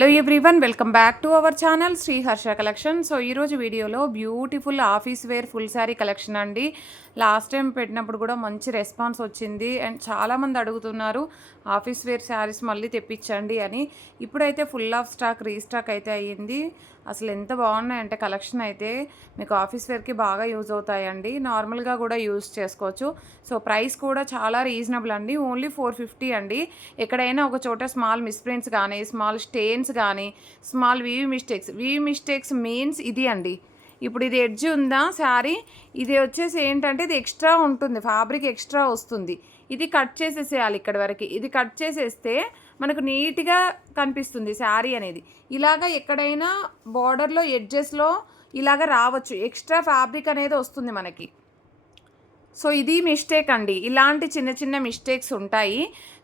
Hello everyone, welcome back to our channel Shri Harsha collection. So ఈరోజు వీడియోలో beautiful office wear full sari collection అండి. Last time పెట్టినప్పుడు కూడా మంచి రెస్పాన్స్ వచ్చింది అండ్ చాలామంది అడుగుతున్నారు ఆఫీస్ వేర్ శారీస్ మళ్ళీ తెప్పించండి అని. ఇప్పుడైతే ఫుల్ ఆఫ్ స్టాక్ రీస్టాక్ అయితే అయ్యింది. అసలు ఎంత బాగున్నాయంటే కలెక్షన్ అయితే మీకు ఆఫీస్ వేర్కి బాగా యూజ్ అవుతాయండి. నార్మల్గా కూడా యూజ్ చేసుకోవచ్చు. సో ప్రైస్ కూడా చాలా రీజనబుల్ అండి. ఓన్లీ 450 అండి. ఎక్కడైనా ఒక చోట స్మాల్ మిస్ప్రింట్స్ కానీ స్మాల్ స్టెయిన్స్ కానీ స్మాల్ వీవి మిస్టేక్స్ మీన్స్ ఇది అండి. ఇప్పుడు ఇది ఎడ్జ్ ఉందా శారీ, ఇది వచ్చేసి ఏంటంటే ఇది ఎక్స్ట్రా ఉంటుంది, ఫ్యాబ్రిక్ ఎక్స్ట్రా వస్తుంది. ఇది కట్ చేసేసేయాలి ఇక్కడ వరకు. ఇది కట్ చేసేస్తే మనకు నీట్గా కనిపిస్తుంది శారీ అనేది. ఇలాగ ఎక్కడైనా బార్డర్లో ఎడ్జెస్లో ఇలాగ రావచ్చు, ఎక్స్ట్రా ఫ్యాబ్రిక్ అనేది వస్తుంది మనకి. సో ఇది మిస్టేక్ అండి. ఇలాంటి చిన్న చిన్న మిస్టేక్స్ ఉంటాయి.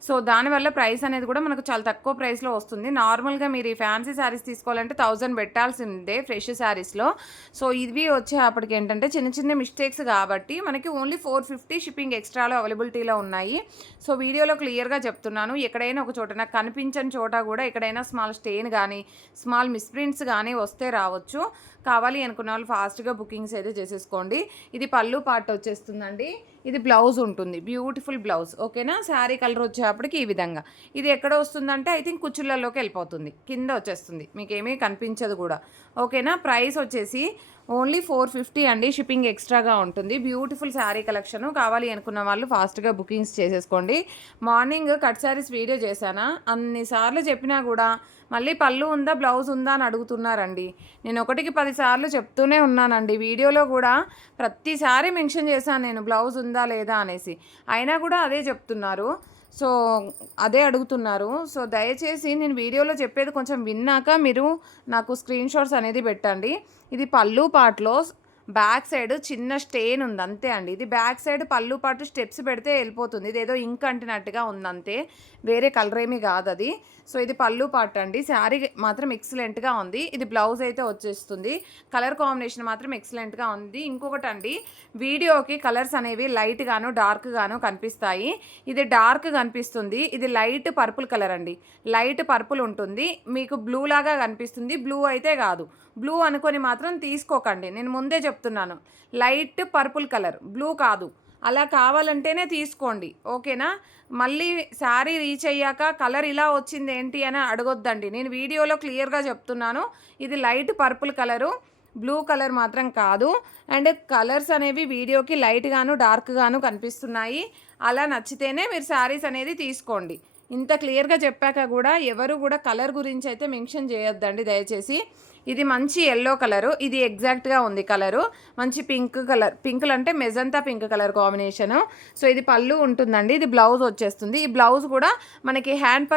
సో దానివల్ల ప్రైస్ అనేది కూడా మనకు చాలా తక్కువ ప్రైస్లో వస్తుంది. నార్మల్గా మీరు ఈ ఫ్యాన్సీ శారీస్ తీసుకోవాలంటే 1000 పెట్టాల్సిందే ఫ్రెష్ శారీస్లో. సో ఇవి వచ్చేప్పటికి ఏంటంటే చిన్న చిన్న మిస్టేక్స్ కాబట్టి మనకి ఓన్లీ 450 షిప్పింగ్ ఎక్స్ట్రాలో అవైలబిలిటీలో ఉన్నాయి. సో వీడియోలో క్లియర్గా చెప్తున్నాను. ఎక్కడైనా ఒక చోట నాకు కనిపించని చోట కూడా ఎక్కడైనా స్మాల్ స్టెయిన్ కానీ స్మాల్ మిస్ప్రింట్స్ కానీ వస్తే రావచ్చు. కావాలి అనుకున్న వాళ్ళు ఫాస్ట్గా బుకింగ్స్ అయితే చేసేసుకోండి. ఇది పళ్ళు పార్ట్ వచ్చేస్తుందండి. ఇది బ్లౌజ్ ఉంటుంది, బ్యూటిఫుల్ బ్లౌజ్. ఓకేనా. శారీ కలర్ వచ్చేప్పటికి ఈ విధంగా. ఇది ఎక్కడ వస్తుందంటే ఐ థింక్ కుచ్చులలోకి వెళ్ళిపోతుంది, కింద వచ్చేస్తుంది, మీకు ఏమీ కనిపించదు కూడా. ఓకేనా. ప్రైస్ వచ్చేసి ఓన్లీ 450 అండి. షిప్పింగ్ ఎక్స్ట్రాగా ఉంటుంది. Beautiful sari collection. కావాలి అనుకున్న వాళ్ళు ఫాస్ట్గా బుకింగ్స్ చేసేసుకోండి. మార్నింగ్ కట్ శారీస్ వీడియో చేశానా, అన్నిసార్లు చెప్పినా కూడా మళ్ళీ పళ్ళు ఉందా బ్లౌజ్ ఉందా అని అడుగుతున్నారండి. నేను 1కి 10 సార్లు చెప్తూనే ఉన్నానండి. వీడియోలో కూడా ప్రతిసారి మెన్షన్ చేశాను నేను బ్లౌజ్ ఉందా లేదా అనేసి, అయినా కూడా అదే చెప్తున్నారు. సో అదే అడుగుతున్నారు. సో దయచేసి నేను వీడియోలో చెప్పేది కొంచెం విన్నాక మీరు నాకు స్క్రీన్ షాట్స్ అనేది పెట్టండి. ఇది పళ్ళు పార్ట్లో బ్యాక్ సైడ్ చిన్న స్టెయిన్ ఉంది అంతే అండి. ఇది బ్యాక్ సైడ్ పళ్ళు పాటు స్టెప్స్ పెడితే వెళ్ళిపోతుంది. ఇది ఏదో ఇంక్ అంటినట్టుగా ఉందంతే, వేరే కలర్ ఏమీ కాదు అది. సో ఇది పళ్ళు పార్ట్ అండి. శారీ మాత్రం ఎక్సలెంట్గా ఉంది. ఇది బ్లౌజ్ అయితే వచ్చేస్తుంది. కలర్ కాంబినేషన్ మాత్రం ఎక్సలెంట్గా ఉంది. ఇంకొకటి అండి, వీడియోకి కలర్స్ అనేవి లైట్ గాను డార్క్ గాను కనిపిస్తాయి. ఇది డార్క్ కనిపిస్తుంది, ఇది లైట్ పర్పుల్ కలర్ అండి. లైట్ పర్పుల్ ఉంటుంది, మీకు బ్లూ లాగా కనిపిస్తుంది. బ్లూ అయితే కాదు, బ్లూ అనుకొని మాత్రం తీసుకోకండి. నేను ముందే చెప్తున్నాను, లైట్ పర్పుల్ కలర్, బ్లూ కాదు. అలా కావాలంటేనే తీసుకోండి. ఓకేనా. మళ్ళీ శారీ రీచ్ అయ్యాక కలర్ ఇలా వచ్చింది ఏంటి అని అడగొద్దండి. నేను వీడియోలో క్లియర్గా చెప్తున్నాను, ఇది light purple colour, blue colour మాత్రం కాదు. అండ్ కలర్స్ అనేవి వీడియోకి లైట్గాను డార్క్గాను కనిపిస్తున్నాయి. అలా నచ్చితేనే మీరు శారీస్ అనేది తీసుకోండి. ఇంత క్లియర్గా చెప్పాక కూడా ఎవరు కూడా కలర్ గురించి అయితే మెన్షన్ చేయొద్దండి దయచేసి. ఇది మంచి ఎల్లో కలరు, ఇది ఎగ్జాక్ట్గా ఉంది కలరు. మంచి పింక్ కలర్, పింకులు అంటే magenta pink colour combination. So ఇది పళ్ళు ఉంటుందండి. ఇది బ్లౌజ్ వచ్చేస్తుంది. ఈ బ్లౌజ్ కూడా మనకి హ్యాండ్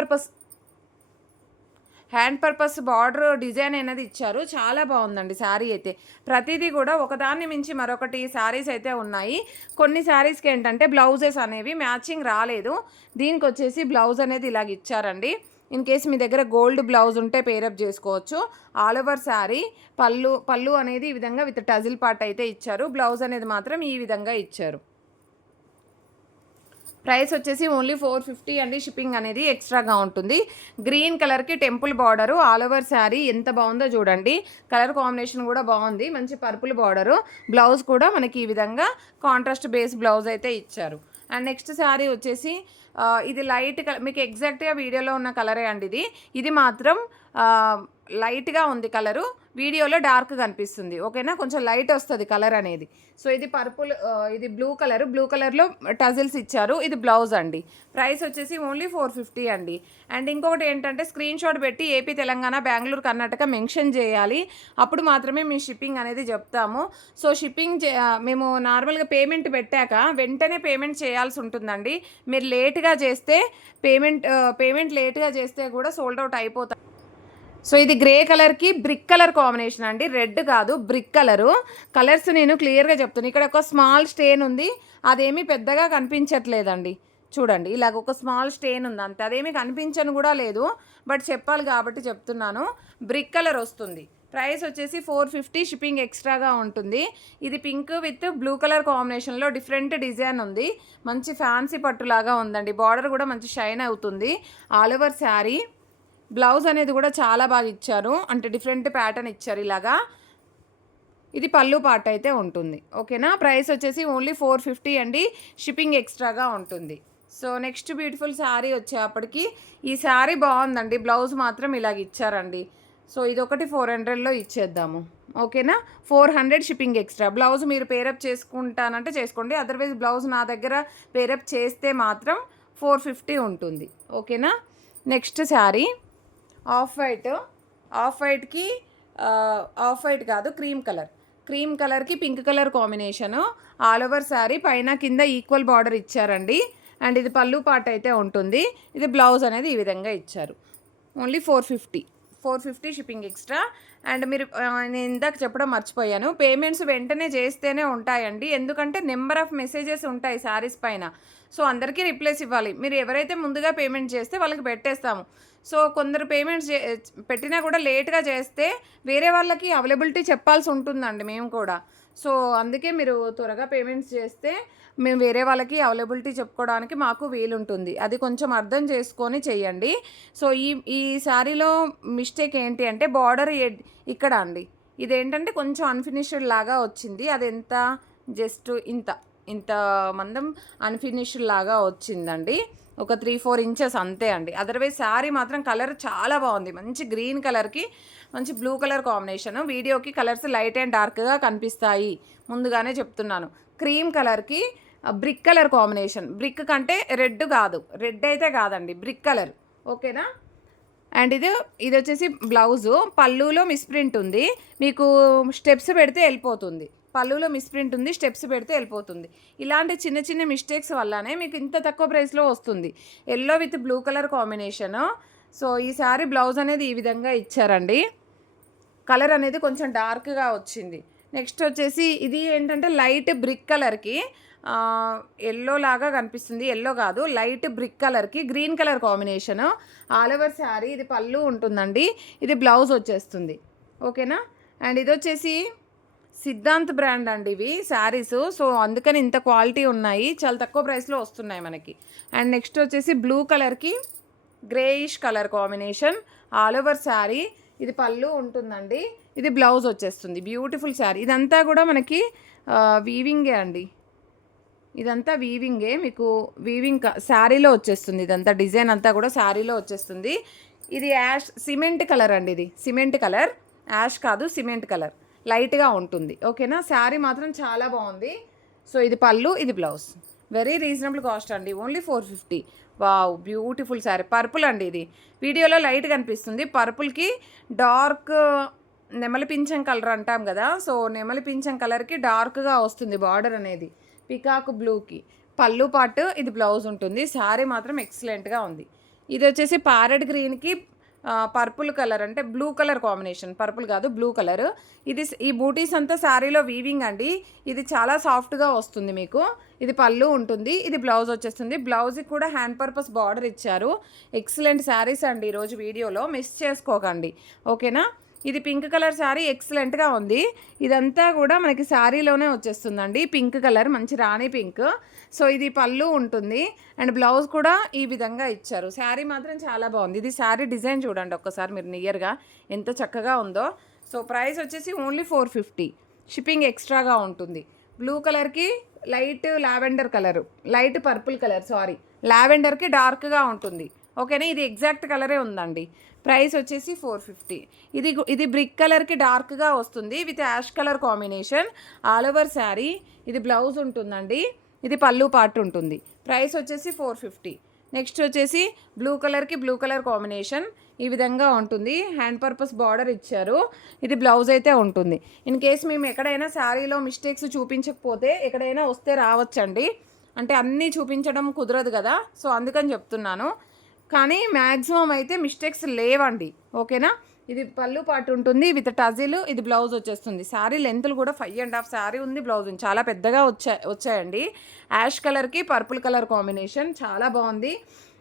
పర్పస్ బార్డర్ డిజైన్ అనేది ఇచ్చారు. చాలా బాగుందండి శారీ అయితే. ప్రతిదీ కూడా ఒకదాన్ని మించి మరొకటి శారీస్ అయితే ఉన్నాయి. కొన్ని శారీస్కి ఏంటంటే బ్లౌజెస్ అనేవి మ్యాచింగ్ రాలేదు. దీనికి వచ్చేసి బ్లౌజ్ అనేది ఇలాగ ఇచ్చారండి. ఇన్ కేసు మీ దగ్గర గోల్డ్ బ్లౌజ్ ఉంటే పేరప్ చేసుకోవచ్చు. ఆల్ ఓవర్ శారీ పళ్ళు అనేది ఈ విధంగా విత్ టజిల్ పార్ట్ అయితే ఇచ్చారు. బ్లౌజ్ అనేది మాత్రం ఈ విధంగా ఇచ్చారు. ప్రైస్ వచ్చేసి ఓన్లీ 450 అండి. షిప్పింగ్ అనేది ఎక్స్ట్రాగా ఉంటుంది. గ్రీన్ కలర్కి temple border, all over sari ఎంత బాగుందో చూడండి. కలర్ కాంబినేషన్ కూడా బాగుంది, మంచి పర్పుల్ బార్డరు. బ్లౌజ్ కూడా మనకి ఈ విధంగా కాంట్రాస్ట్ బేస్ బ్లౌజ్ అయితే ఇచ్చారు. అండ్ నెక్స్ట్ శారీ వచ్చేసి ఇది లైట్ కలర్, మీకు ఎగ్జాక్ట్గా వీడియోలో ఉన్న కలరే అండి ఇది. ఇది మాత్రం లైట్గా ఉంది కలరు, వీడియోలో డార్క్ కనిపిస్తుంది. ఓకేనా. కొంచెం లైట్ వస్తుంది కలర్ అనేది. సో ఇది పర్పుల్, ఇది బ్లూ కలర్లో టజిల్స్ ఇచ్చారు. ఇది బ్లౌజ్ అండి. ప్రైస్ వచ్చేసి ఓన్లీ 450 అండి. అండ్ ఇంకొకటి ఏంటంటే స్క్రీన్ షాట్ పెట్టి ఏపీ, తెలంగాణ, బెంగళూరు, కర్ణాటక మెన్షన్ చేయాలి. అప్పుడు మాత్రమే మీ షిప్పింగ్ అనేది చెప్తాము. సో షిప్పింగ్ మేము నార్మల్గా పేమెంట్ పెట్టాక వెంటనే పేమెంట్ చేయాల్సి ఉంటుందండి. మీరు లేట్గా చేస్తే పేమెంట్ లేట్గా చేస్తే కూడా సోల్డ్ అవుట్ అయిపోతాయి. సో ఇది గ్రే కలర్కి బ్రిక్ కలర్ కాంబినేషన్ అండి. రెడ్ కాదు, బ్రిక్ కలరు. కలర్స్ నేను క్లియర్గా చెప్తున్నాను. ఇక్కడ ఒక స్మాల్ స్టెయిన్ ఉంది, అదేమీ పెద్దగా కనిపించట్లేదండి. చూడండి, ఇలాగ ఒక స్మాల్ స్టెయిన్ ఉంది అంతే, అదేమీ కనిపించను కూడా లేదు. బట్ చెప్పాలి కాబట్టి చెప్తున్నాను. బ్రిక్ కలర్ వస్తుంది. ప్రైస్ వచ్చేసి 450, షిప్పింగ్ ఎక్స్ట్రాగా ఉంటుంది. ఇది పింక్ విత్ బ్లూ కలర్ కాంబినేషన్లో డిఫరెంట్ డిజైన్ ఉంది. మంచి ఫ్యాన్సీ పట్టులాగా ఉందండి. బార్డర్ కూడా మంచి షైన్ అవుతుంది. ఆల్ ఓవర్ శారీ బ్లౌజ్ అనేది కూడా చాలా బాగా ఇచ్చారు, అంటే డిఫరెంట్ ప్యాటర్న్ ఇచ్చారు ఇలాగా. ఇది పళ్ళు పార్ట్ అయితే ఉంటుంది. ఓకేనా, ప్రైస్ వచ్చేసి ఓన్లీ 450 అండి, షిప్పింగ్ ఎక్స్ట్రాగా ఉంటుంది. సో నెక్స్ట్ బ్యూటిఫుల్ శారీ వచ్చేప్పటికి ఈ శారీ బాగుందండి, బ్లౌజ్ మాత్రం ఇలాగ ఇచ్చారండి. సో ఇదొకటి 400లో ఇచ్చేద్దాము. ఓకేనా, 400 షిప్పింగ్ ఎక్స్ట్రా. బ్లౌజ్ మీరు పేరప్ చేసుకుంటానంటే చేసుకోండి, అదర్వైజ్ బ్లౌజ్ నా దగ్గర పేరప్ చేస్తే మాత్రం 450 ఉంటుంది. ఓకేనా, next sari off white. Off వైట్కి ఆఫ్ వైట్ కాదు, క్రీమ్ కలర్కి pink colour combination. All over sari పైన కింద ఈక్వల్ బార్డర్ ఇచ్చారండి. అండ్ ఇది పళ్ళు పార్ట్ అయితే ఉంటుంది. ఇది బ్లౌజ్ అనేది ఈ విధంగా ఇచ్చారు. Only 450 shipping extra. అండ్ మీరు నేను ఇందాక చెప్పడం మర్చిపోయాను, పేమెంట్స్ వెంటనే చేస్తేనే ఉంటాయండి, ఎందుకంటే నెంబర్ ఆఫ్ మెసేజెస్ ఉంటాయి శారీస్ పైన. సో అందరికీ రిప్లైస్ ఇవ్వాలి. మీరు ఎవరైతే ముందుగా పేమెంట్ చేస్తే వాళ్ళకి పెట్టేస్తాము. సో కొందరు పేమెంట్స్ పెట్టినా కూడా లేట్గా చేస్తే వేరే వాళ్ళకి అవైలబిలిటీ చెప్పాల్సి ఉంటుందండి మేము కూడా. సో అందుకే మీరు త్వరగా పేమెంట్స్ చేస్తే మేము వేరే వాళ్ళకి అవైలబిలిటీ చెప్పుకోవడానికి మాకు వీలుంటుంది, అది కొంచెం అర్థం చేసుకొని చెయ్యండి. సో ఈ శారీలో మిస్టేక్ ఏంటి అంటే బార్డర్ ఇక్కడ అండి, ఇదేంటంటే కొంచెం అన్ఫినిష్డ్ లాగా వచ్చింది. అది ఎంత, జస్ట్ ఇంత మందం అన్ఫినిష్డ్ లాగా వచ్చిందండి, ఒక 3-4 ఇంచెస్ అంతే అండి. అదర్వైజ్ శారీ మాత్రం కలర్ చాలా బాగుంది, మంచి గ్రీన్ కలర్కి మంచి బ్లూ కలర్ కాంబినేషను. వీడియోకి కలర్స్ లైట్ అండ్ డార్క్గా కనిపిస్తాయి, ముందుగానే చెప్తున్నాను. క్రీమ్ కలర్కి బ్రిక్ కలర్ కాంబినేషన్, బ్రిక్ కంటే రెడ్ కాదు, రెడ్ అయితే కాదండి, బ్రిక్ కలర్. ఓకేనా, అండ్ ఇది వచ్చేసి బ్లౌజు. పళ్ళులో మిస్ప్రింట్ ఉంది, మీకు స్టెప్స్ పెడితే వెళ్ళిపోతుంది. పళ్ళులో మిస్ప్రింట్ ఉంది, స్టెప్స్ పెడితే వెళ్ళిపోతుంది. ఇలాంటి చిన్న చిన్న మిస్టేక్స్ వల్లనే మీకు ఇంత తక్కువ ప్రైస్లో వస్తుంది. Yellow with blue colour combination. So ఈ సారీ బ్లౌజ్ అనేది ఈ విధంగా ఇచ్చారండి, కలర్ అనేది కొంచెం డార్క్గా వచ్చింది. నెక్స్ట్ వచ్చేసి ఇది ఏంటంటే లైట్ బ్రిక్ కలర్కి ఎల్లో లాగా కనిపిస్తుంది, ఎల్లో కాదు లైట్ బ్రిక్ కలర్కి green colour combination. All over sari ఇది పళ్ళు ఉంటుందండి, ఇది బ్లౌజ్ వచ్చేస్తుంది. ఓకేనా, అండ్ ఇది వచ్చేసి సిద్ధాంత్ బ్రాండ్ అండి ఇవి శారీస్. సో అందుకని ఇంత క్వాలిటీ ఉన్నాయి, చాలా తక్కువ ప్రైస్లో వస్తున్నాయి మనకి. అండ్ నెక్స్ట్ వచ్చేసి బ్లూ కలర్కి greyish colour combination. All over sari ఇది పళ్ళు ఉంటుందండి, ఇది బ్లౌజ్ వచ్చేస్తుంది. బ్యూటిఫుల్ శారీ. ఇదంతా కూడా మనకి వీవింగే అండి, ఇదంతా వీవింగే, మీకు వీవింగ్ శారీలో వచ్చేస్తుంది. ఇదంతా డిజైన్ అంతా కూడా శారీలో వచ్చేస్తుంది. ఇది యాష్ సిమెంట్ కలర్ అండి, ఇది సిమెంట్ కలర్, యాష్ కాదు సిమెంట్ కలర్, లైట్గా ఉంటుంది. ఓకేనా, శారీ మాత్రం చాలా బాగుంది. సో ఇది పళ్ళు, ఇది బ్లౌజ్. వెరీ రీజనబుల్ కాస్ట్ అండి, only 450. Wow, beautiful sari. Purple అండి, ఇది వీడియోలో లైట్ కనిపిస్తుంది, పర్పుల్కి డార్క్ నెమలి పింఛం కలర్ అంటాం కదా, సో నెమలి పింఛం కలర్కి డార్క్గా వస్తుంది బార్డర్ అనేది. పికాక్ బ్లూకి పళ్ళు పాటు, ఇది బ్లౌజ్ ఉంటుంది. శారీ మాత్రం ఎక్సలెంట్గా ఉంది. ఇది వచ్చేసి ప్యారెట్ గ్రీన్కి పర్పుల్ కలర్, అంటే బ్లూ కలర్ కాంబినేషన్, పర్పుల్ కాదు బ్లూ కలర్. ఈ బూటీస్ అంతా శారీలో వీవింగ్ అండి, ఇది చాలా సాఫ్ట్గా వస్తుంది మీకు. ఇది పళ్ళు ఉంటుంది, ఇది బ్లౌజ్ వచ్చేస్తుంది. బ్లౌజ్కి కూడా హ్యాండ్ పర్పస్ బార్డర్ ఇచ్చారు. ఎక్సలెంట్ శారీస్ అండి ఈరోజు వీడియోలో, మిస్ చేసుకోకండి. ఓకేనా, ఇది పింక్ కలర్ శారీ ఎక్సలెంట్గా ఉంది. ఇదంతా కూడా మనకి శారీలోనే వచ్చేస్తుందండి, పింక్ కలర్, మంచి రాణి పింక్. సో ఇది పళ్ళు ఉంటుంది, అండ్ బ్లౌజ్ కూడా ఈ విధంగా ఇచ్చారు. శారీ మాత్రం చాలా బాగుంది. ఇది శారీ డిజైన్ చూడండి ఒక్కసారి మీరు నియర్గా, ఎంత చక్కగా ఉందో. సో ప్రైస్ వచ్చేసి ఓన్లీ 450, షిప్పింగ్ ఎక్స్ట్రాగా ఉంటుంది. బ్లూ కలర్కి light lavender colour, light purple colour, sorry లావెండర్కి డార్క్గా ఉంటుంది. ఓకేనా, ఇది ఎగ్జాక్ట్ కలరే ఉందండి. ప్రైస్ వచ్చేసి 450. ఇది బ్రిక్ కలర్కి డార్క్గా వస్తుంది with ash colour combination. All over sari ఇది బ్లౌజ్ ఉంటుందండి, ఇది పళ్ళు పార్ట్ ఉంటుంది. ప్రైస్ వచ్చేసి 450. నెక్స్ట్ వచ్చేసి బ్లూ కలర్కి బ్లూ కలర్ కాంబినేషన్ ఈ విధంగా ఉంటుంది, హ్యాండ్ పర్పస్ బార్డర్ ఇచ్చారు. ఇది బ్లౌజ్ అయితే ఉంటుంది. ఇన్ కేస్ మేము ఎక్కడైనా శారీలో మిస్టేక్స్ చూపించకపోతే ఎక్కడైనా వస్తే రావచ్చండి, అంటే అన్నీ చూపించడం కుదరదు కదా, సో అందుకని చెప్తున్నాను. కానీ మ్యాక్సిమం అయితే మిస్టేక్స్ లేవండి. ఓకేనా, ఇది పళ్ళు పాటు ఉంటుంది విత్ టజిల్, ఇది బ్లౌజ్ వచ్చేస్తుంది. శారీ లెంత్లు కూడా 5.5 శారీ ఉంది, బ్లౌజ్ ఉంది, చాలా పెద్దగా వచ్చాయండి. యాష్ కలర్కి పర్పుల్ కలర్ కాంబినేషన్ చాలా బాగుంది.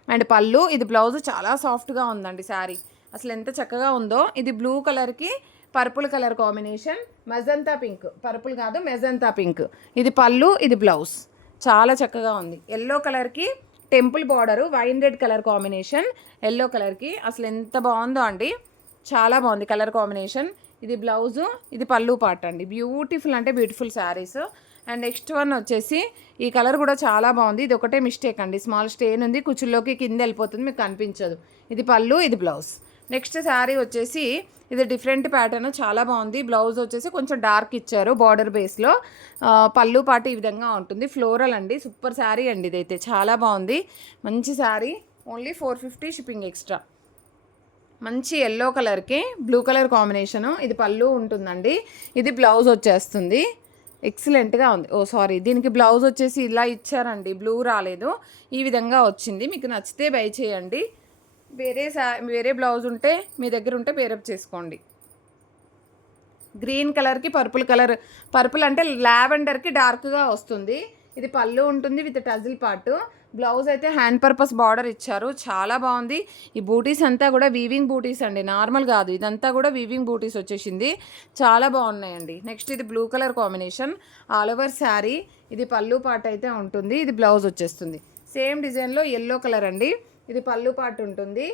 అండ్ పళ్ళు, ఇది బ్లౌజ్ చాలా సాఫ్ట్గా ఉందండి శారీ, అసలు ఎంత చక్కగా ఉందో. ఇది బ్లూ కలర్కి purple colour combination, magenta pink, purple కాదు మెజంతా పింక్. ఇది పళ్ళు, ఇది బ్లౌజ్, చాలా చక్కగా ఉంది. ఎల్లో కలర్కి temple border, wine red colour combination yellow కలర్కి. అసలు ఎంత బాగుందో అండి, చాలా బాగుంది కలర్ కాంబినేషన్. ఇది బ్లౌజు, ఇది పళ్ళు పాట అండి. బ్యూటిఫుల్ అంటే beautiful saris. And next one వచ్చేసి ఈ కలర్ కూడా చాలా బాగుంది. ఇది ఒకటే మిస్టేక్ అండి, స్మాల్ స్టెయిన్ ఉంది, కుచ్చుల్లోకి కింద వెళ్ళిపోతుంది, మీకు కనిపించదు. ఇది పళ్ళు, ఇది బ్లౌజ్. నెక్స్ట్ శారీ వచ్చేసి ఇది డిఫరెంట్ ప్యాటర్న్, చాలా బాగుంది. బ్లౌజ్ వచ్చేసి కొంచెం డార్క్ ఇచ్చారు బార్డర్ బేస్లో. పళ్ళు పాటు ఈ విధంగా ఉంటుంది, ఫ్లోరల్ అండి. సూపర్ శారీ అండి, ఇదైతే చాలా బాగుంది. మంచి శారీ, ఓన్లీ 450 షిప్పింగ్ ఎక్స్ట్రా. మంచి ఎల్లో కలర్కి బ్లూ కలర్ కాంబినేషను. ఇది పళ్ళు ఉంటుందండి, ఇది బ్లౌజ్ వచ్చేస్తుంది. ఎక్సలెంట్గా ఉంది. సారీ, దీనికి బ్లౌజ్ వచ్చేసి ఇలా ఇచ్చారండి, బ్లూ రాలేదు, ఈ విధంగా వచ్చింది. మీకు నచ్చితే బై చేయండి. వేరే బ్లౌజ్ ఉంటే మీ దగ్గర ఉంటే పేరప్ చేసుకోండి. గ్రీన్ కలర్కి పర్పుల్ కలర్, పర్పుల్ అంటే లావెండర్కి డార్క్గా వస్తుంది. ఇది పళ్ళు ఉంటుంది విత్ టజిల్ పార్ట్. బ్లౌజ్ అయితే హ్యాండ్ పర్పస్ బార్డర్ ఇచ్చారు, చాలా బాగుంది. ఈ బూటీస్ అంతా కూడా వీవింగ్ బూటీస్ అండి, నార్మల్ కాదు, ఇదంతా కూడా వీవింగ్ బూటీస్ వచ్చేసింది, చాలా బాగున్నాయండి. నెక్స్ట్ ఇది blue colour combination, all over sari. ఇది పళ్ళు పార్ట్ అయితే ఉంటుంది, ఇది బ్లౌజ్ వచ్చేస్తుంది. సేమ్ డిజైన్లో ఎల్లో కలర్ అండి, ఇది పళ్ళు పార్ట్ ఉంటుంది,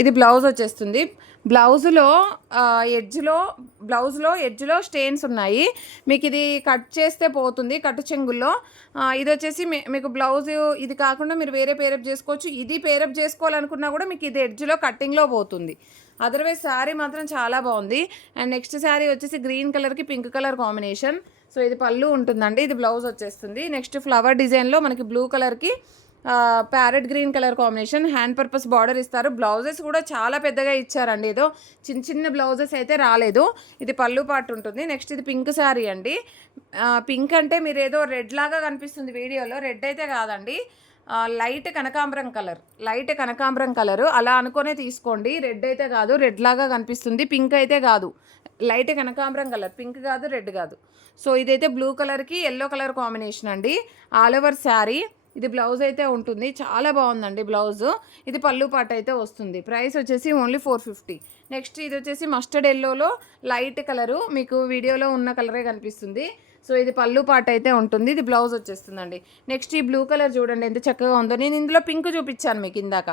ఇది బ్లౌజ్ వచ్చేస్తుంది. బ్లౌజ్లో ఎడ్జ్లో స్టెయిన్స్ ఉన్నాయి, మీకు ఇది కట్ చేస్తే పోతుంది కట్టు చెంగుల్లో. ఇది వచ్చేసి మీకు బ్లౌజ్ ఇది కాకుండా మీరు వేరే పేరప్ చేసుకోవచ్చు. ఇది పేరప్ చేసుకోవాలనుకున్నా కూడా మీకు ఇది ఎడ్జ్లో కట్టింగ్లో పోతుంది. అదర్వైజ్ శారీ మాత్రం చాలా బాగుంది. అండ్ నెక్స్ట్ శారీ వచ్చేసి గ్రీన్ కలర్కి పింక్ కలర్ కాంబినేషన్. సో ఇది పళ్ళు ఉంటుందండి, ఇది బ్లౌజ్ వచ్చేస్తుంది. నెక్స్ట్ ఫ్లవర్ డిజైన్లో మనకి బ్లూ కలర్కి parrot green colour combination, hand purpose border ఇస్తారు. బ్లౌజెస్ కూడా చాలా పెద్దగా ఇచ్చారండి, ఏదో చిన్న చిన్న బ్లౌజెస్ అయితే రాలేదు. ఇది పళ్ళు పార్ట్ ఉంటుంది. నెక్స్ట్ ఇది పింక్ శారీ అండి. పింక్ అంటే మీరు ఏదో రెడ్ లాగా కనిపిస్తుంది వీడియోలో, రెడ్ అయితే కాదండి, లైట్ కనకాంబరం కలరు, అలా అనుకునే తీసుకోండి. రెడ్ అయితే కాదు, రెడ్ లాగా కనిపిస్తుంది. పింక్ అయితే కాదు, లైట్ కనకాంబరం కలర్, పింక్ కాదు, రెడ్ కాదు. సో ఇదైతే బ్లూ కలర్కి ఎల్లో కలర్ కాంబినేషన్ అండి, ఆల్ ఓవర్ శారీ. ఇది బ్లౌజ్ అయితే ఉంటుంది, చాలా బాగుందండి బ్లౌజ్. ఇది పళ్ళు పాట అయితే వస్తుంది. ప్రైస్ వచ్చేసి ఓన్లీ 450. నెక్స్ట్ ఇది వచ్చేసి మస్టర్డ్ ఎల్లోలో లైట్ కలరు, మీకు వీడియోలో ఉన్న కలరే కనిపిస్తుంది. సో ఇది పళ్ళు పాట అయితే ఉంటుంది, ఇది బ్లౌజ్ వచ్చేస్తుందండి. నెక్స్ట్ ఈ బ్లూ కలర్ చూడండి ఎంత చక్కగా ఉందో, నేను ఇందులో పింక్ చూపించాను మీకు ఇందాక.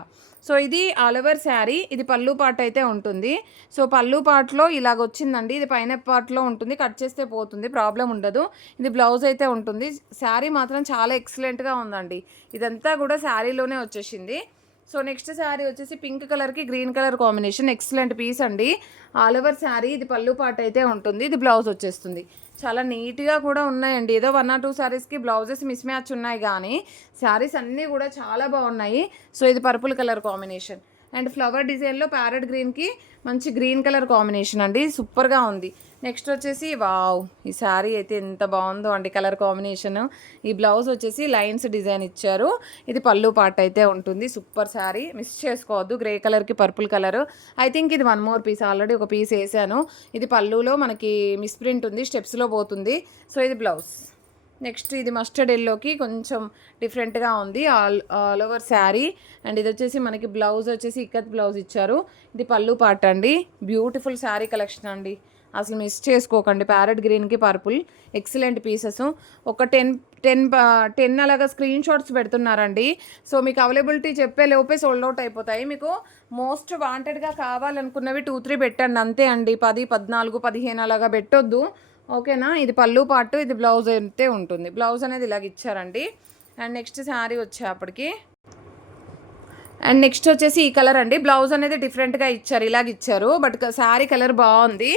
సో ఇది ఆల్ ఓవర్ శారీ, ఇది పళ్ళు పాట అయితే ఉంటుంది. సో పళ్ళు పాటలో ఇలాగ వచ్చిందండి, ఇది పైన పార్ట్లో ఉంటుంది, కట్ చేస్తే పోతుంది, ప్రాబ్లం ఉండదు. ఇది బ్లౌజ్ అయితే ఉంటుంది. శారీ మాత్రం చాలా ఎక్సలెంట్గా ఉందండి, ఇదంతా కూడా శారీలోనే వచ్చేసింది. సో నెక్స్ట్ శారీ వచ్చేసి పింక్ కలర్కి green colour combination, excellent piece అండి, ఆల్ ఓవర్ శారీ. ఇది పళ్ళు పాట అయితే ఉంటుంది, ఇది బ్లౌజ్ వచ్చేస్తుంది. చాలా నీట్గా కూడా ఉన్నాయండి, ఏదో 1 or 2 శారీస్కి బ్లౌజెస్ మిస్ మ్యాచ్ ఉన్నాయి, కానీ శారీస్ అన్నీ కూడా చాలా బాగున్నాయి. సో ఇది purple colour combination. And flower డిజైన్లో ప్యారెట్ గ్రీన్కి మంచి గ్రీన్ కలర్ కాంబినేషన్ అండి, సూపర్గా ఉంది. నెక్స్ట్ వచ్చేసి వావ్, ఈ శారీ అయితే ఎంత బాగుందో అండి కలర్ కాంబినేషన్. ఈ బ్లౌజ్ వచ్చేసి లైన్స్ డిజైన్ ఇచ్చారు, ఇది పళ్ళు పార్ట్ అయితే ఉంటుంది. సూపర్ శారీ, మిస్ చేసుకోవద్దు. గ్రే కలర్కి పర్పుల్ కలర్. ఐ థింక్ ఇది 1 more పీస్, ఆల్రెడీ ఒక పీస్ వేసాను. ఇది పళ్ళులో మనకి మిస్ ప్రింట్ ఉంది, స్టెప్స్లో పోతుంది. సో ఇది బ్లౌజ్. నెక్స్ట్ ఇది మస్టర్డ్ ఎల్లోకి కొంచెం డిఫరెంట్గా ఉంది, ఆల్ ఓవర్ శారీ. అండ్ ఇది వచ్చేసి మనకి బ్లౌజ్ వచ్చేసి ఇక్కత్ బ్లౌజ్ ఇచ్చారు, ఇది పళ్ళు పార్ట్ అండి. బ్యూటిఫుల్ శారీ కలెక్షన్ అండి, అసలు మిస్ చేసుకోకండి. ప్యారెట్ గ్రీన్కి పర్పుల్, ఎక్సలెంట్ పీసెస్. ఒక 10 అలాగా స్క్రీన్ షాట్స్ పెడుతున్నారండి. సో మీకు అవైలబిలిటీ చెప్పే లోపే సోల్డ్ అవుట్ అయిపోతాయి. మీకు మోస్ట్ వాంటెడ్గా కావాలనుకున్నవి 2-3 పెట్టండి అంతే అండి, 10, 14, 15 అలాగా పెట్టొద్దు, ఓకేనా. ఇది పళ్ళు పార్ట్, ఇది బ్లౌజ్ అయితే ఉంటుంది. బ్లౌజ్ అనేది ఇలాగ ఇచ్చారండి. అండ్ నెక్స్ట్ శారీ వచ్చేప్పటికి, అండ్ నెక్స్ట్ వచ్చేసి ఈ కలర్ అండి. బ్లౌజ్ అనేది డిఫరెంట్గా ఇచ్చారు, ఇలాగ ఇచ్చారు, బట్ శారీ కలర్ బాగుంది.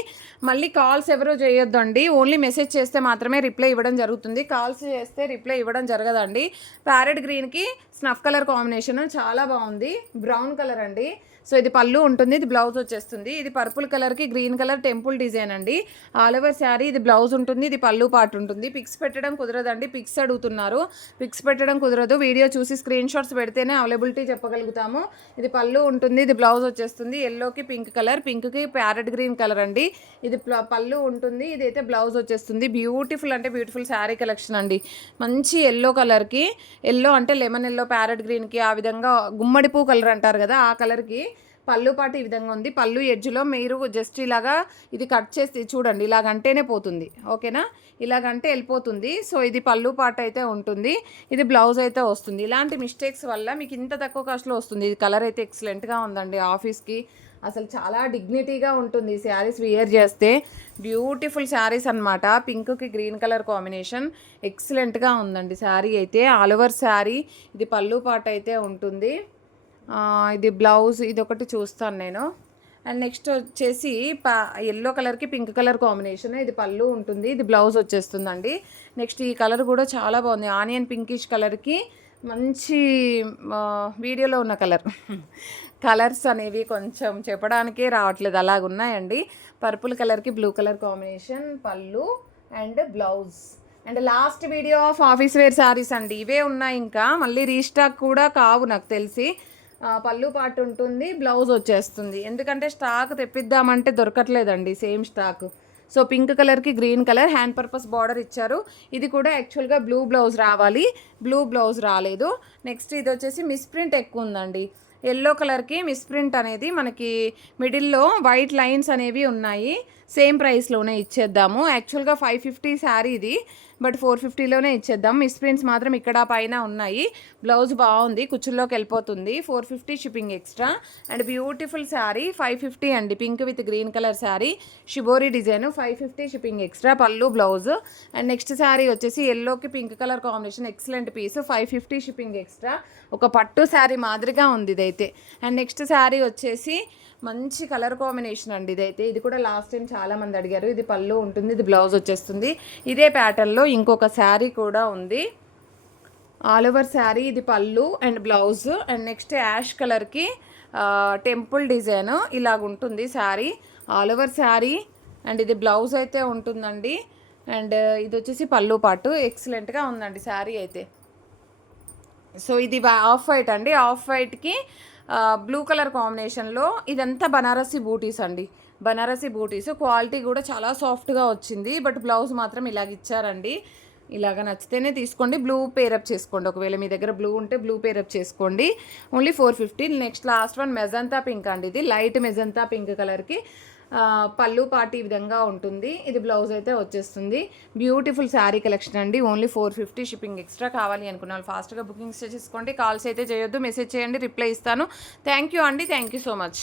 మళ్ళీ కాల్స్ ఎవరో చేయొద్దండి, ఓన్లీ మెసేజ్ చేస్తే మాత్రమే రిప్లై ఇవ్వడం జరుగుతుంది. కాల్స్ చేస్తే రిప్లై ఇవ్వడం జరగదండి. ప్యారెట్ గ్రీన్కి స్నఫ్ కలర్ కాంబినేషన్ చాలా బాగుంది, బ్రౌన్ కలర్ అండి. సో ఇది పళ్ళు ఉంటుంది, ఇది బ్లౌజ్ వచ్చేస్తుంది. ఇది పర్పుల్ కలర్కి గ్రీన్ కలర్ టెంపుల్ డిజైన్ అండి, ఆల్ ఓవర్ శారీ. ఇది బ్లౌజ్ ఉంటుంది, ఇది పళ్ళు పార్ట్ ఉంటుంది. పిక్స్ పెట్టడం కుదరదండి, పిక్స్ అడుగుతున్నారు, పిక్స్ పెట్టడం కుదరదు. వీడియో చూసి స్క్రీన్ షాట్స్ పెడితేనే అవైలబిలిటీ చెప్పగలుగుతాము. ఇది పళ్ళు ఉంటుంది, ఇది బ్లౌజ్ వచ్చేస్తుంది. ఎల్లోకి పింక్ కలర్, పింక్కి ప్యారెట్ గ్రీన్ కలర్ అండి. ఇది పళ్ళు ఉంటుంది, ఇదైతే బ్లౌజ్ వచ్చేస్తుంది. బ్యూటిఫుల్ అంటే బ్యూటిఫుల్ శారీ కలెక్షన్ అండి. మంచి ఎల్లో కలర్కి, ఎల్లో అంటే లెమన్ ఎల్లో ప్యారెట్ గ్రీన్కి, ఆ విధంగా గుమ్మడి పువ్వు కలర్ అంటారు కదా, ఆ కలర్కి పళ్ళు పాటు ఈ విధంగా ఉంది. పళ్ళు ఎడ్జ్లో మీరు జస్ట్ ఇలాగా ఇది కట్ చేసి చూడండి, ఇలాగంటేనే పోతుంది. ఓకేనా, ఇలాగంటే వెళ్ళిపోతుంది. సో ఇది పళ్ళు పాటు అయితే ఉంటుంది, ఇది బ్లౌజ్ అయితే వస్తుంది. ఇలాంటి మిస్టేక్స్ వల్ల మీకు ఇంత తక్కువ కాస్ట్లో వస్తుంది. ఇది కలర్ అయితే ఎక్సలెంట్గా ఉందండి. ఆఫీస్కి అసలు చాలా డిగ్నిటీగా ఉంటుంది ఈ శారీస్ వియర్ చేస్తే. బ్యూటిఫుల్ శారీస్ అనమాట. పింక్కి గ్రీన్ కలర్ కాంబినేషన్ ఎక్సలెంట్గా ఉందండి శారీ అయితే. ఆల్ ఓవర్ శారీ ఇది పళ్ళు పాటు అయితే ఉంటుంది. ఇది బ్లౌజ్, ఇది ఒకటి చూస్తాను నేను. అండ్ నెక్స్ట్ వచ్చేసి ఎల్లో కలర్కి పింక్ కలర్ కాంబినేషన్, ఇది పళ్ళు ఉంటుంది, ఇది బ్లౌజ్ వచ్చేస్తుందండి. నెక్స్ట్ ఈ కలర్ కూడా చాలా బాగుంది. ఆనియన్ పింకిష్ కలర్కి మంచి వీడియోలో ఉన్న కలర్స్ అనేవి కొంచెం చెప్పడానికే రావట్లేదు, అలాగున్నాయండి. పర్పుల్ కలర్కి బ్లూ కలర్ కాంబినేషన్, పళ్ళు and blouse. And last video of office wear saris అండి, ఇవే ఉన్నాయి. ఇంకా మళ్ళీ రీస్టాక్ కూడా కావు నాకు తెలిసి. పళ్ళు పాటు ఉంటుంది, బ్లౌజ్ వచ్చేస్తుంది. ఎందుకంటే స్టాక్ తెప్పిద్దామంటే దొరకట్లేదండి సేమ్ స్టాక్. సో పింక్ కలర్కి green colour hand purpose border ఇచ్చారు. ఇది కూడా యాక్చువల్గా బ్లూ బ్లౌజ్ రావాలి, బ్లూ బ్లౌజ్ రాలేదు. నెక్స్ట్ ఇది వచ్చేసి మిస్ప్రింట్ ఎక్కువ ఉందండి. ఎల్లో కలర్కి మిస్ప్రింట్ అనేది మనకి మిడిల్లో వైట్ లైన్స్ అనేవి ఉన్నాయి. సేమ్ ప్రైస్లోనే ఇచ్చేద్దాము. యాక్చువల్గా 550 శారీ ఇది, బట్ 450లోనే ఇచ్చేద్దాం. మిస్ప్రింట్స్ మాత్రం ఇక్కడ పైన ఉన్నాయి. బ్లౌజ్ బాగుంది, కుచ్చుల్లోకి వెళ్ళిపోతుంది. 450 shipping extra. And beautiful sari 550 అండి. Pink with green colour sari, shibori design, 550 shipping extra, పళ్ళు బ్లౌజ్. అండ్ నెక్స్ట్ శారీ వచ్చేసి ఎల్లోకి pink colour combination, excellent piece, 550 shipping extra. ఒక పట్టు శారీ మాదిరిగా ఉంది ఇదైతే. అండ్ నెక్స్ట్ శారీ వచ్చేసి మంచి కలర్ కాంబినేషన్ అండి ఇదైతే. ఇది కూడా లాస్ట్ టైం చాలామంది అడిగారు. ఇది పళ్ళు ఉంటుంది, ఇది బ్లౌజ్ వచ్చేస్తుంది. ఇదే ప్యాటర్న్లో ఇంకొక శారీ కూడా ఉంది, ఆల్ ఓవర్ శారీ. ఇది పళ్ళు and blouse. And next ash కలర్కి టెంపుల్ డిజైన్ ఇలాగుంటుంది sari, all over sari. And ఇది బ్లౌజ్ అయితే ఉంటుందండి. అండ్ ఇది వచ్చేసి పళ్ళు పాటు. ఎక్సలెంట్గా ఉందండి శారీ అయితే. సో ఇది ఆఫ్ వైట్ అండి. ఆఫ్ వైట్కి బ్లూ కలర్ కాంబినేషన్లో ఇదంతా బనారసి బూటీస్ అండి. బనారసి బూటీస్ క్వాలిటీ కూడా చాలా సాఫ్ట్గా వచ్చింది. బట్ బ్లౌజ్ మాత్రం ఇలాగ ఇచ్చారండి. ఇలాగ నచ్చితేనే తీసుకోండి, బ్లూ పేరప్ చేసుకోండి. ఒకవేళ మీ దగ్గర బ్లూ ఉంటే బ్లూ పేరప్ చేసుకోండి. Only 450. Next last one magenta pink అండి. ఇది లైట్ మెజంతా పింక్ కలర్కి పళ్ళు పాటు ఈ విధంగా ఉంటుంది. ఇది బ్లౌజ్ అయితే వచ్చేస్తుంది. బ్యూటిఫుల్ శారీ కలెక్షన్ అండి. Only 450 shipping extra. కావాలి అనుకున్న వాళ్ళు ఫాస్ట్గా బుకింగ్స్ చేసుకోండి. కాల్స్ అయితే చేయొద్దు, మెసేజ్ చేయండి, రిప్లై ఇస్తాను. థ్యాంక్ యూ అండి, థ్యాంక్ యూ సో మచ్.